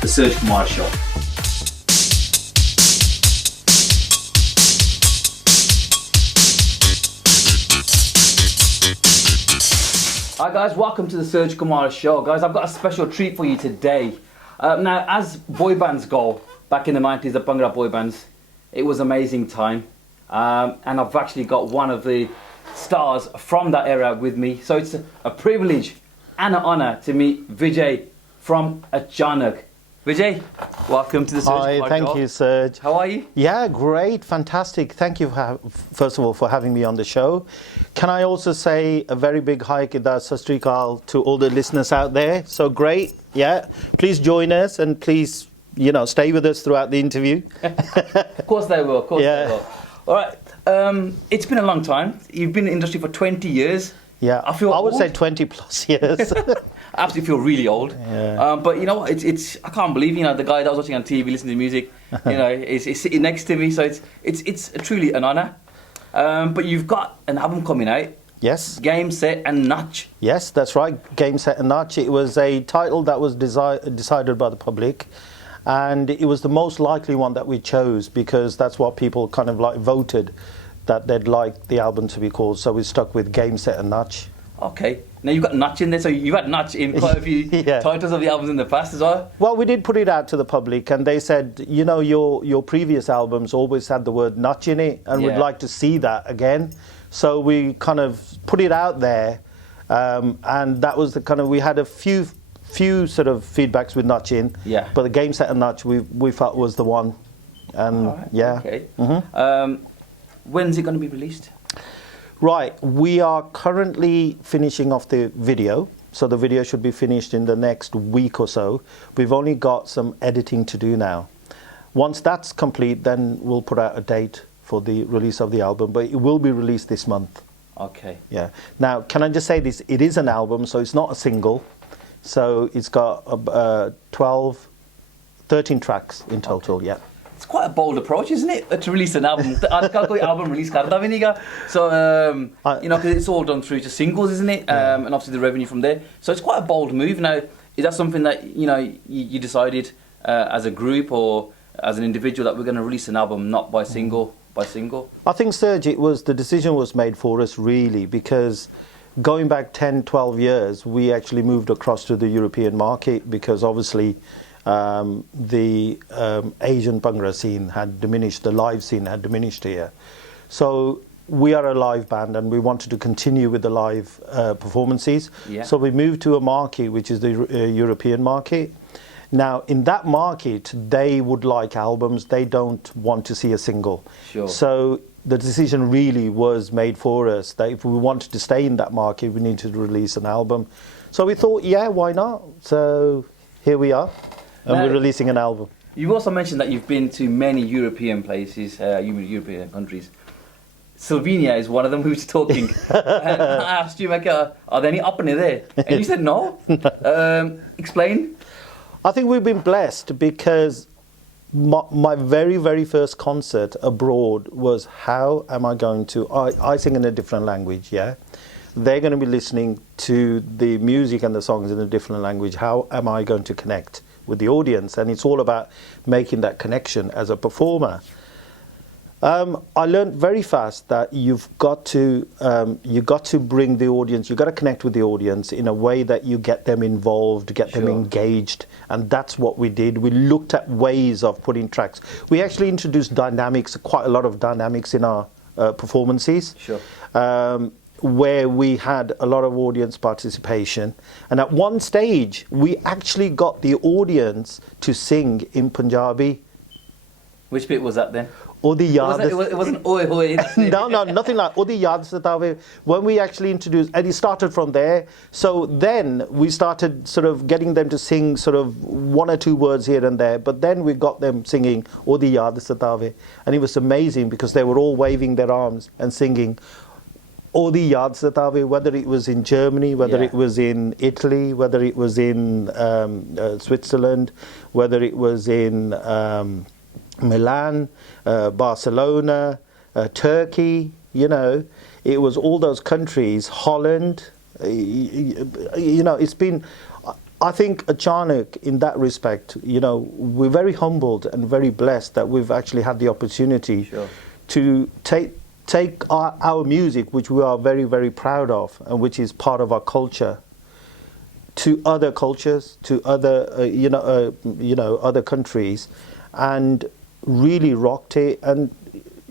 The Surj Kumar Show. Hi guys, welcome to the Surj Kumar Show. Guys, I've got a special treat for you today. Now, as boy bands go, back in the 90s, the Bhangra boy bands, it was an amazing time. And I've actually got one of the stars from that era with me. So it's a privilege and an honour to meet Vijay from Achanak. Vijay, welcome to the Surj Kumar Show. Hi, thank you, Surj. How are you? Yeah, great, fantastic. Thank you, first of all, for having me on the show. Can I also say a very big hi, Kida Sastrikal, to all the listeners out there? So great, yeah. Please join us and please, stay with us throughout the interview. Of course they will, they will. All right, it's been a long time. You've been in the industry for 20 years. Yeah, I would say 20 plus years. I absolutely feel really old. Yeah. But you know what? It's I can't believe the guy that was watching on TV, listening to music, is sitting next to me. So it's truly an honour. But you've got an album coming out. Yes. Game, Set and Nach. Yes, that's right. Game, Set and Nach. It was a title that was decided by the public, and it was the most likely one that we chose because that's what people kind of like voted that they'd like the album to be called. So we stuck with Game, Set and Nach. Okay. Now you've got Nach in there, so you've had Nach in quite a few titles of the albums in the past as well. Well, we did put it out to the public, and they said, your previous albums always had the word Nach in it, and we'd like to see that again. So we kind of put it out there, and that was the kind of, we had a few sort of feedbacks with Nach in, but the Game, Set and Nach we felt was the one, and Okay. When's it going to be released? Right, we are currently finishing off the video, so the video should be finished in the next week or so. We've only got some editing to do now. Once that's complete, then we'll put out a date for the release of the album, but it will be released this month. Okay. Yeah. Now, can I just say this? It is an album, so it's not a single. So it's got 13 tracks in total, yeah. It's quite a bold approach, isn't it, to release an album? album release So, because it's all done through to singles, isn't it? And obviously the revenue from there. So it's quite a bold move. Now, is that something that, you decided as a group or as an individual that we're going to release an album not by single, I think, Surj, the decision was made for us, really, because going back 10, 12 years, we actually moved across to the European market because obviously the Asian Bhangra scene had diminished, the live scene had diminished here. So we are a live band and we wanted to continue with the live performances. Yeah. So we moved to a market which is the European market. Now in that market they would like albums, they don't want to see a single. Sure. So the decision really was made for us that if we wanted to stay in that market we needed to release an album. So we thought, yeah, why not? So here we are. And we're releasing an album. You also mentioned that you've been to many European places, European countries. Slovenia is one of them. We were talking. And I asked you, are there any Apane there? And you said no. Explain. I think we've been blessed because my very, very first concert abroad was how am I going to... I sing in a different language, yeah? They're going to be listening to the music and the songs in a different language. How am I going to connect with the audience? And it's all about making that connection as a performer. I learned very fast that you've got to bring the audience, you've got to connect with the audience in a way that you get them involved, get them engaged, and that's what we did. We looked at ways of putting tracks. We actually introduced dynamics, quite a lot of dynamics in our performances. Where we had a lot of audience participation, and at one stage we actually got the audience to sing in Punjabi. Which bit was that then? Odi Yaad. It wasn't oi hoi. No, nothing like Odi Yaad Satave. When we actually introduced, and it started from there. So then we started sort of getting them to sing sort of one or two words here and there. But then we got them singing Odi Yaad Satave, and it was amazing because they were all waving their arms and singing Odi Yaad Satave, whether it was in Germany, whether it was in Italy, whether it was in Switzerland, whether it was in Milan, Barcelona, Turkey, it was all those countries, Holland, it's been, I think Achanak, in that respect, you know, we're very humbled and very blessed that we've actually had the opportunity Sure. to take our music, which we are very, very proud of, and which is part of our culture, to other cultures, to other, other countries, and really rocked it. And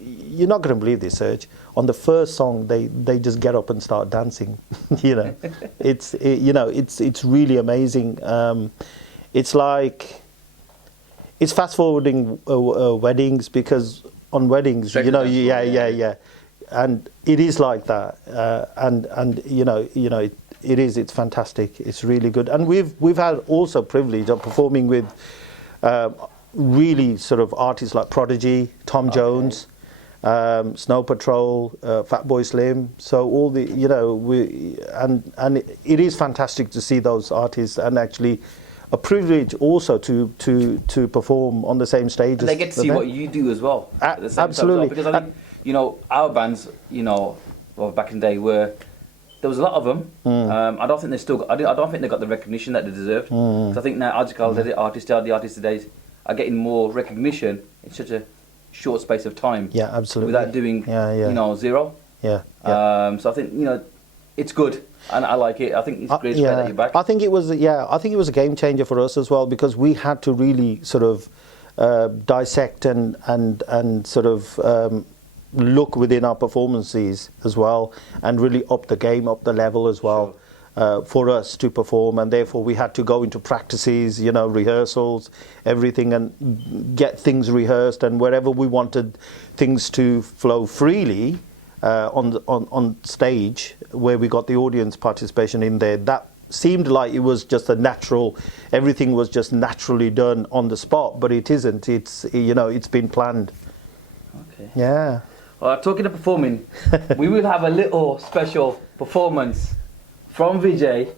you're not going to believe this, Surj. On the first song, they just get up and start dancing. You know, it's really amazing. It's like it's fast forwarding weddings, because on weddings, Straight you know, to dance floor, yeah, and it is like that. And it's fantastic. It's really good. And we've had also privilege of performing with really sort of artists like Prodigy, Tom Jones, Snow Patrol, Fatboy Slim. So all the, you know, and it is fantastic to see those artists, and actually a privilege also to perform on the same stage. And they get to see what you do as well. At the same Absolutely. time as well. Because I think, you know, our bands, you know, well, back in the day there was a lot of them. I don't think I don't think they got the recognition that they deserved. So I think now the artists today are getting more recognition in such a short space of time. Yeah, absolutely. Without doing, you know, zero. Yeah. So I think, you know, it's good, and I like it. I think it's great that you're back. I think it was a game changer for us as well, because we had to really sort of dissect and sort of look within our performances as well, and really up the game, up the level as well. Sure. For us to perform, and therefore we had to go into practices, you know, rehearsals, everything, and get things rehearsed, and wherever we wanted things to flow freely on stage, where we got the audience participation in there, that seemed like it was just a natural, everything was just naturally done on the spot, but it isn't. It's, you know, it's been planned. Okay. Yeah. Well, talking of performing, we will have a little special performance from Vijay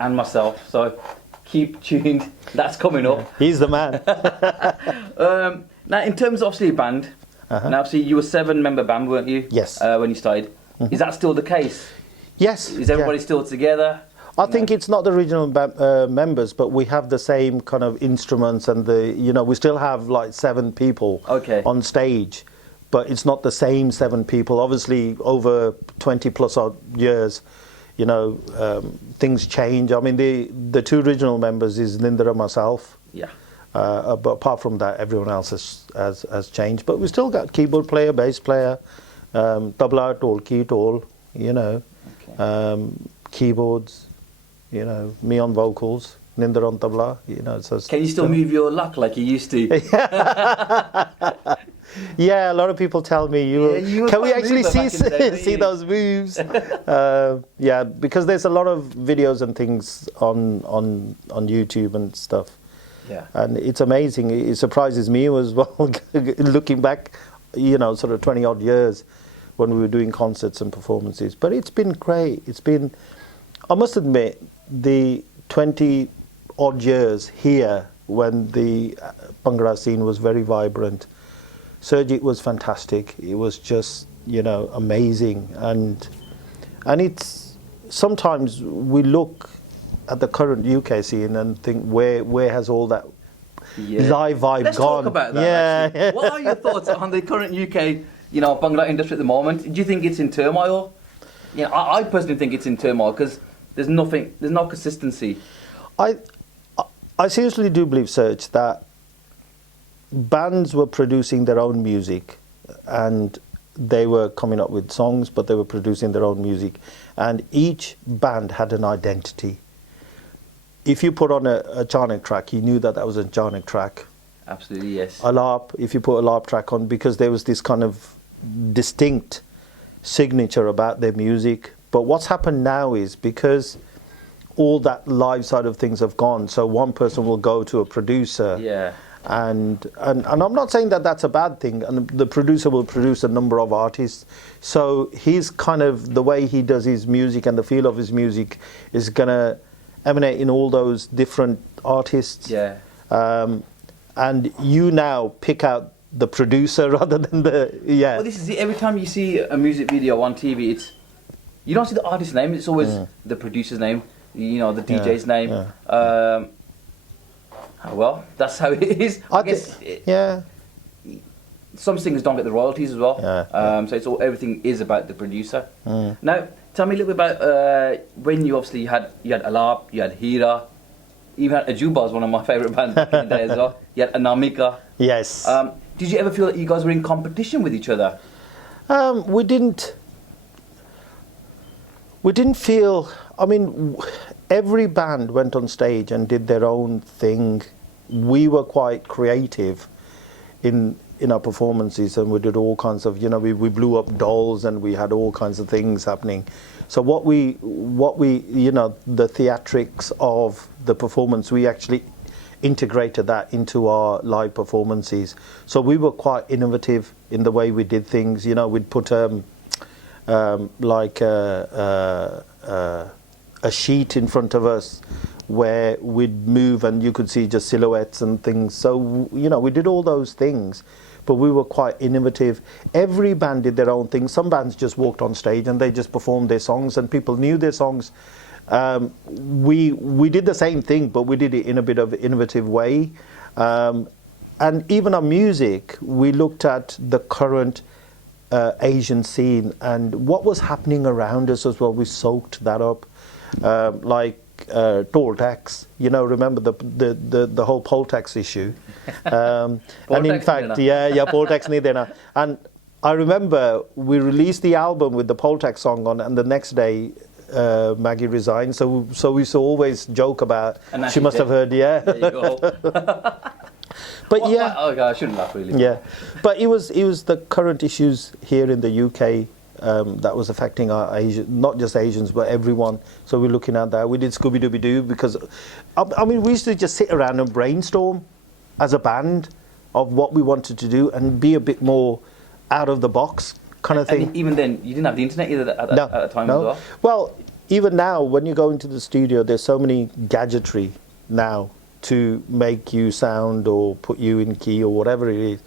and myself, so keep tuned. That's coming up. He's the man. Now, in terms of obviously band, now obviously you were 7-member band, weren't you? Yes. When you started, is that still the case? Yes. Is everybody still together? I think it's not the original members, but we have the same kind of instruments, and we still have like 7 people on stage, but it's not the same 7 people. Obviously, over 20 plus odd years, you know, things change. I mean, the 2 original members is Ninder and myself. Yeah. But apart from that, everyone else has changed. But we still got keyboard player, bass player, tabla, tolki, tol, you know, keyboards, you know, me on vocals, Ninder on tabla, you know. So can you still move your luck like you used to? Yeah, a lot of people tell me, can we actually see those moves? Yeah, because there's a lot of videos and things on YouTube and stuff. Yeah. And it's amazing. It surprises me as well, looking back, you know, sort of 20 odd years when we were doing concerts and performances. But it's been great. It's been, I must admit, the 20 odd years here when the Bhangra scene was very vibrant, Surj, it was fantastic. It was just, you know, amazing. And it's, sometimes we look at the current UK scene and think, where has all that live vibe Let's gone? talk about that. Yeah. What are your thoughts on the current UK, you know, Bhangra industry at the moment? Do you think it's in turmoil? You know, I personally think it's in turmoil because there's no consistency. I seriously do believe, Surj, that bands were producing their own music, and they were coming up with songs, but they were producing their own music, and each band had an identity. If you put on a Achanak track, you knew that was a Achanak track. Absolutely, yes. A LARP, if you put a LARP track on, because there was this kind of distinct signature about their music. But what's happened now is, because all that live side of things have gone, so one person will go to a producer. Yeah. And I'm not saying that that's a bad thing, and the producer will produce a number of artists, so he's kind of, the way he does his music and the feel of his music is going to emanate in all those different artists. Yeah. And you now pick out the producer rather than the, Well, this is it. Every time you see a music video on TV, you don't see the artist's name, it's always the producer's name. you know, the DJ's name. Yeah. Well, that's how it is. I guess. Yeah. Some singers don't get the royalties as well. Yeah. So it's all, everything is about the producer. Mm. Now, tell me a little bit about when you obviously had Alap, you had Hira, even had Ajuba was one of my favourite bands back in the day as well. You had Anamika. Yes. Did you ever feel that you guys were in competition with each other? We didn't feel. I mean, every band went on stage and did their own thing. We were quite creative in our performances, and we did all kinds of, we blew up dolls and we had all kinds of things happening. So what we the theatrics of the performance, we actually integrated that into our live performances. So we were quite innovative in the way we did things. We'd put like a sheet in front of us where we'd move and you could see just silhouettes and things. So, we did all those things, but we were quite innovative. Every band did their own thing. Some bands just walked on stage and they just performed their songs and people knew their songs. We did the same thing, but we did it in a bit of an innovative way. And even our music, we looked at the current Asian scene and what was happening around us as well. We soaked that up. Like toll tax, remember the whole poll tax issue. And in fact, poll tax nahi dena. And I remember we released the album with the poll tax song on, and the next day Maggie resigned. So we used to always joke about she must have heard. There you go. But okay, I shouldn't laugh really. Yeah, but it was the current issues here in the UK. That was affecting our not just Asians, but everyone. So we're looking at that. We did Scooby-Dooby-Doo because, I mean, we used to just sit around and brainstorm as a band of what we wanted to do and be a bit more out of the box kind of thing. And even then, you didn't have the internet either at the time as well? Well, even now, when you go into the studio, there's so many gadgetry now to make you sound or put you in key or whatever it is.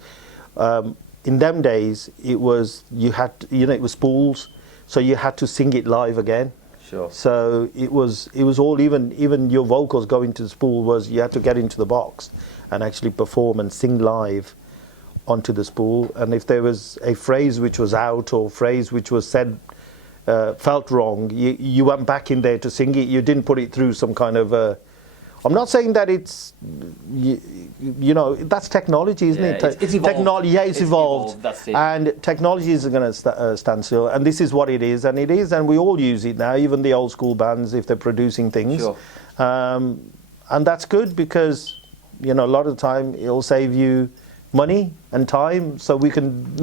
In them days, it was it was spools, so you had to sing it live again. Sure. So it was all even your vocals going to the spool was you had to get into the box and actually perform and sing live onto the spool. And if there was a phrase which was out or phrase which was said felt wrong, you went back in there to sing it. You didn't put it through some kind of. I'm not saying that it's, that's technology, isn't it? It's evolved. It's evolved. That's it. And technology isn't going to stand still. And this is what it is. And we all use it now, even the old school bands, if they're producing things. Sure. And that's good because, a lot of the time it'll save you money and time, so we can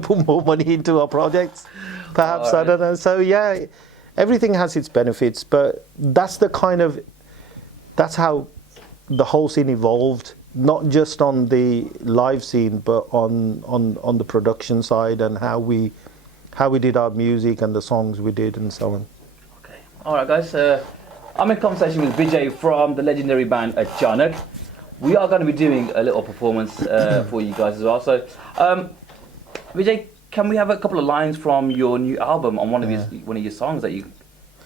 put more money into our projects, perhaps. Right. I don't know. So, everything has its benefits, but that's how the whole scene evolved, not just on the live scene, but on the production side and how we did our music and the songs we did and so on. Okay. All right, guys. I'm in conversation with Vijay from the legendary band Achanak. We are going to be doing a little performance for you guys as well. So, Vijay, can we have a couple of lines from your new album on one of your songs that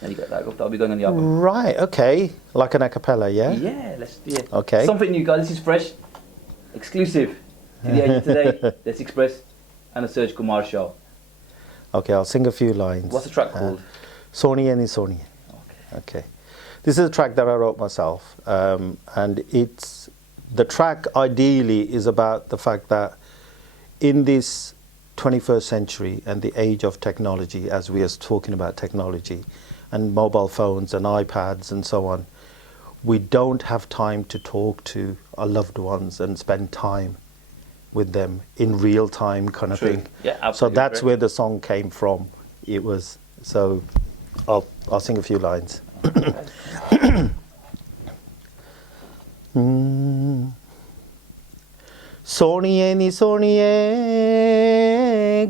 that'll be going on the album? Right, okay. Like an a cappella, yeah? Yeah, let's do it. Okay. Something new, guys. This is fresh, exclusive to the age of today. Let's Express and the Surj Kumar show. Okay, I'll sing a few lines. What's the track called? Soniye Ni Soniye. Okay. This is a track that I wrote myself. And the track ideally is about the fact that in this 21st century and the age of technology, as we are talking about technology, and mobile phones and iPads and so on, we don't have time to talk to our loved ones and spend time with them in real time kind of thing. Yeah, absolutely. So that's where the song came from. It was, so I'll sing a few lines. Soniye ni soniye,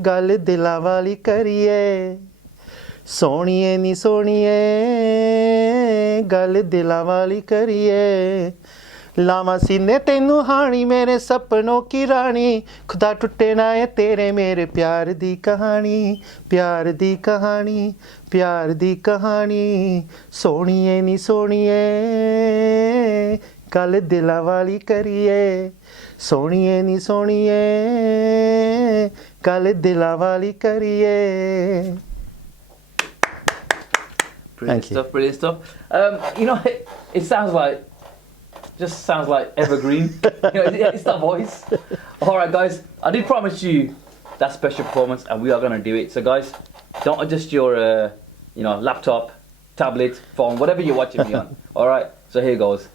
gal dila wali kariye. Soniye ni soniye, gal dila wali kariye. Lama सीने तेनू हानी मेरे सपनों की रानी खुदा टुटे ना है तेरे मेरे प्यार दी कहानी प्यार दी कहानी सोनिए नी सोनिए कल दिलां वाली करिए सोनिए नी सोनिए कल दिलां वाली करिए Brilliant Thank you. stuff, brilliant stuff. You know, it sounds like, just sounds like evergreen. You know, it's that voice. All right, guys, I did promise you that special performance, and we are going to do it. So, guys, don't adjust your, laptop, tablet, phone, whatever you're watching me on. All right, so here goes.